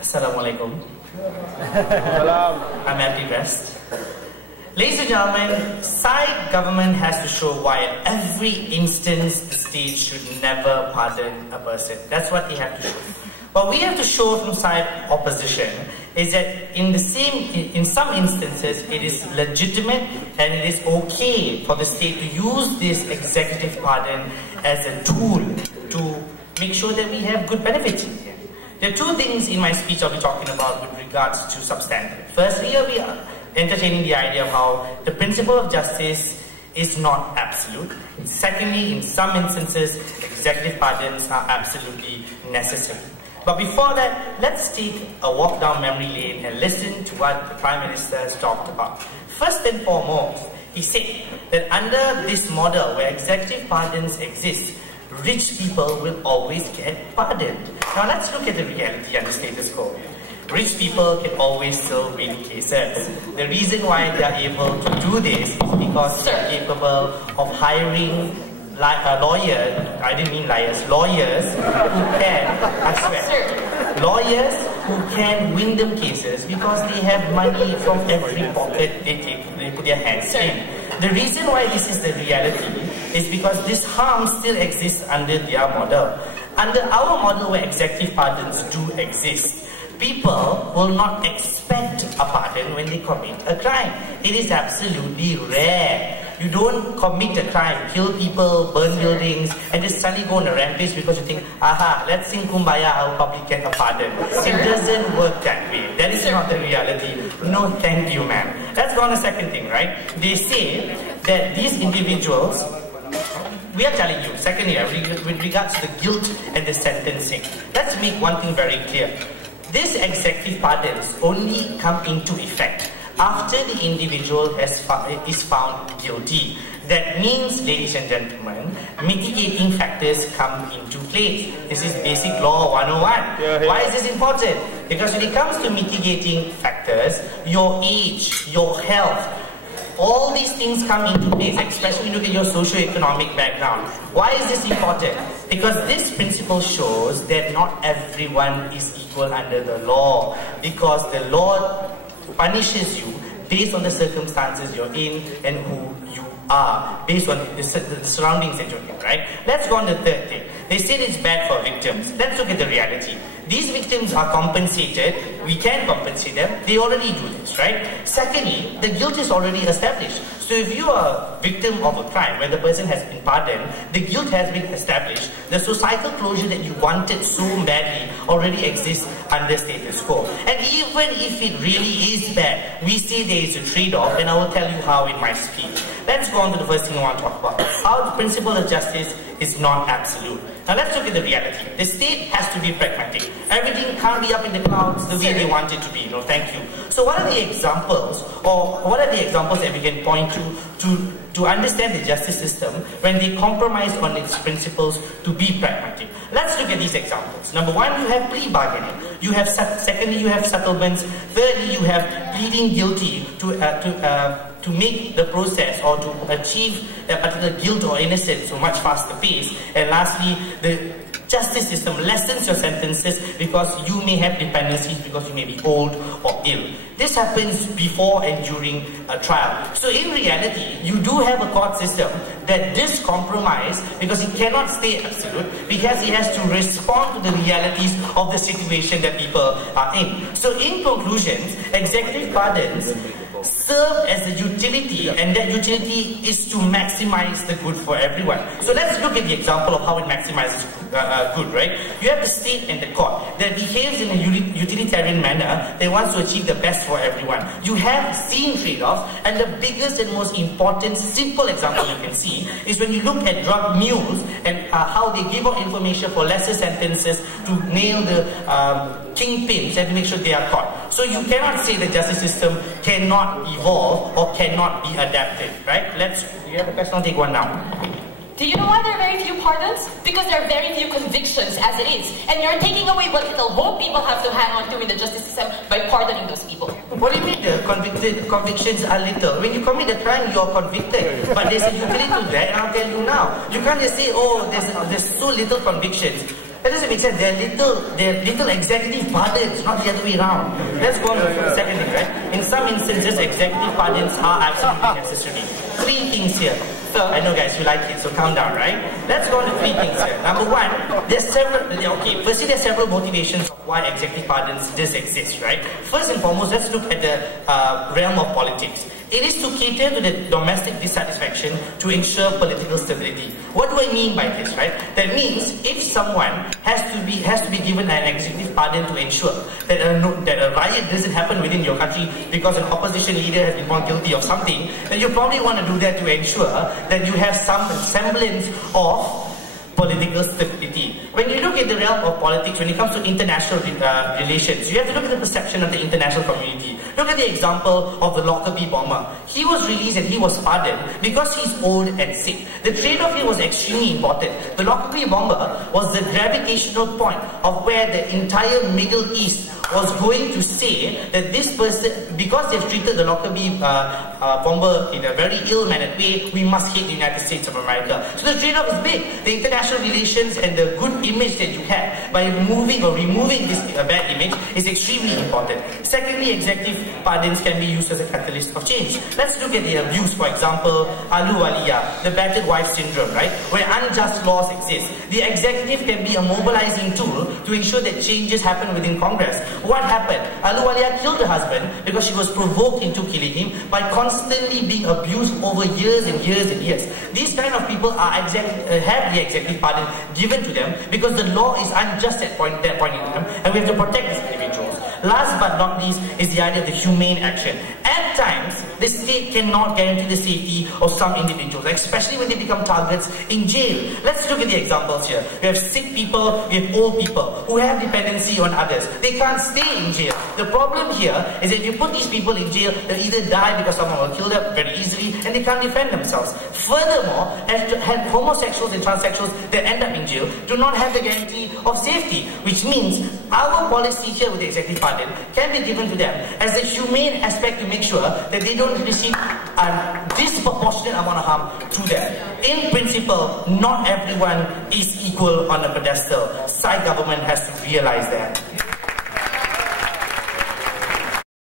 Assalamualaikum. I'm happy dressed. Ladies and gentlemen, side government has to show why in every instance the state should never pardon a person. That's what they have to show. What we have to show from side opposition is that in some instances it is legitimate and it is okay for the state to use this executive pardon as a tool to make sure that we have good benefits. There are two things in my speech I'll be talking about with regards to substantive. Firstly, we are entertaining the idea of how the principle of justice is not absolute. Secondly, in some instances, executive pardons are absolutely necessary. But before that, let's take a walk down memory lane and listen to what the Prime Minister has talked about. First and foremost, he said that under this model where executive pardons exist, rich people will always get pardoned. Now let's look at the reality and the status quo. Rich people can always still win cases. The reason why they are able to do this is because they are capable of hiring lawyers, I didn't mean liars, lawyers who can, I swear, lawyers who can win them cases because they have money from every pocket they put their hands in. The reason why this is the reality is because this harm still exists under their model. Under our model where executive pardons do exist, people will not expect a pardon when they commit a crime. It is absolutely rare. You don't commit a crime, kill people, burn buildings, and just suddenly go on a rampage because you think, aha, let's sing Kumbaya, I'll probably get a pardon. It doesn't work that way. That is not the reality. No, thank you, ma'am. Let's go on the second thing, right? They say that these individuals, we are telling you, secondly, with regards to the guilt and the sentencing, let's make one thing very clear. These executive pardons only come into effect after the individual is found guilty. That means, ladies and gentlemen, mitigating factors come into place. This is basic law 101. Why is this important? Because when it comes to mitigating factors, your age, your health, all these things come into place, especially when you look at your socio-economic background. Why is this important? Because this principle shows that not everyone is equal under the law, because the law punishes you based on the circumstances you're in and who you are, based on the surroundings that you're in, right? Let's go on to the third thing. They said it's bad for victims. Let's look at the reality. These victims are compensated. We can compensate them. They already do this, right? Secondly, the guilt is already established. So if you are a victim of a crime, when the person has been pardoned, the guilt has been established. The societal closure that you wanted so badly already exists under status quo. And even if it really is bad, we see there is a trade-off, and I will tell you how in my speech. Let's go on to the first thing I want to talk about. How the principle of justice is not absolute. Now let's look at the reality. The state has to be pragmatic. Everything can't be up in the clouds the way they want it to be. No, thank you. So what are the examples, or what are the examples that we can point to understand the justice system when they compromise on its principles to be pragmatic? Let's look at these examples. Number one, you have plea bargaining. Secondly, you have settlements. Thirdly, you have pleading guilty to make the process or to achieve a particular guilt or innocence so much faster pace. And lastly, the justice system lessens your sentences because you may have dependencies, because you may be old or ill. This happens before and during a trial. So in reality, you do have a court system that does compromise because it cannot stay absolute, because it has to respond to the realities of the situation that people are in. So in conclusion, executive pardons serve as a utility, and that utility is to maximize the good for everyone. So let's look at the example of how it maximizes good, right? You have the state and the court that behaves in a utilitarian manner that wants to achieve the best for everyone. You have seen trade-offs, and the biggest and most important simple example you can see is when you look at drug mules and how they give out information for lesser sentences to nail the kingpins and to make sure they are caught. So you cannot say the justice system cannot evolve or cannot be adapted, right? You have a question, I'll take one now. Do you know why there are very few pardons? Because there are very few convictions as it is. And you're taking away what little hope people have to hang on to in the justice system by pardoning those people. What do you mean the convictions are little? When you commit a crime, you're convicted. But there's a utility to that, and I'll tell you now. You can't just say, oh, there's so little convictions. That doesn't make sense. They're little executive pardons, not the other way around. Let's go on to the second thing, right? In some instances, executive pardons are absolutely necessary. Three things here. So, I know guys, you like it, so calm down, right? Let's go on to three things here. Number one, firstly there's several motivations of why executive pardons does exist, right? First and foremost, let's look at the realm of politics. It is to cater to the domestic dissatisfaction to ensure political stability. What do I mean by this, right? That means if someone has to be given an executive pardon to ensure that a riot doesn't happen within your country because an opposition leader has been found guilty of something, then you probably want to do that to ensure that you have some semblance of political stability. When you look at the realm of politics, when it comes to international relations, you have to look at the perception of the international community. Look at the example of the Lockerbie bomber. He was released and he was pardoned because he's old and sick. The trade-off here was extremely important. The Lockerbie bomber was the gravitational point of where the entire Middle East was going to say that this person, because they've treated the Lockerbie bomber in a very ill-mannered way, we must hate the United States of America. So the trade-off is big. The international relations and the good image that you have by moving or removing this bad image is extremely important. Secondly, executive pardons can be used as a catalyst of change. Let's look at the abuse, for example, Ahluwalia, the battered wife syndrome, right? Where unjust laws exist. The executive can be a mobilizing tool to ensure that changes happen within Congress. What happened? Ahluwalia killed her husband because she was provoked into killing him by constantly being abused over years and years and years. These kind of people are have the executive pardon given to them because the law is unjust at that point in time, and we have to protect these individuals. Last but not least is the idea of the humane action. At times, the state cannot guarantee the safety of some individuals, especially when they become targets in jail. Let's look at the examples here. We have sick people, we have old people who have dependency on others. They can't stay in jail. The problem here is that if you put these people in jail, they'll either die because someone will kill them very easily and they can't defend themselves. Furthermore, homosexuals and transsexuals that end up in jail do not have the guarantee of safety, which means our policy here with the executive pardon can be given to them as a humane aspect to make sure that they don't receive a disproportionate amount of harm to them. In principle, not everyone is equal on a pedestal. Thai government has to realize that.